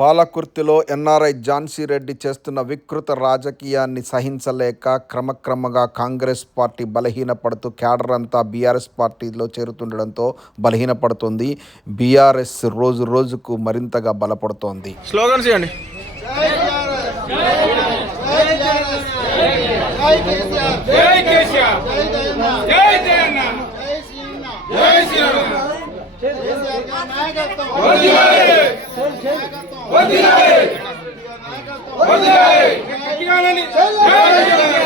పాలకుర్తిలో NRI Jhansi Reddy చేస్తున్న వికృత రాజకీయాన్ని సహించలేక క్రమక్రమంగా కాంగ్రెస్ పార్టీ బలహీనపడుతూ క్యాడర్ అంతా బీఆర్ఎస్ పార్టీలో చేరుతుండడంతో బలహీనపడుతుంది బీఆర్ఎస్ రోజు రోజుకు మరింతగా బలపడుతోంది స్లోగన్స్ ఇవ్వండి కేసీఆర్ జై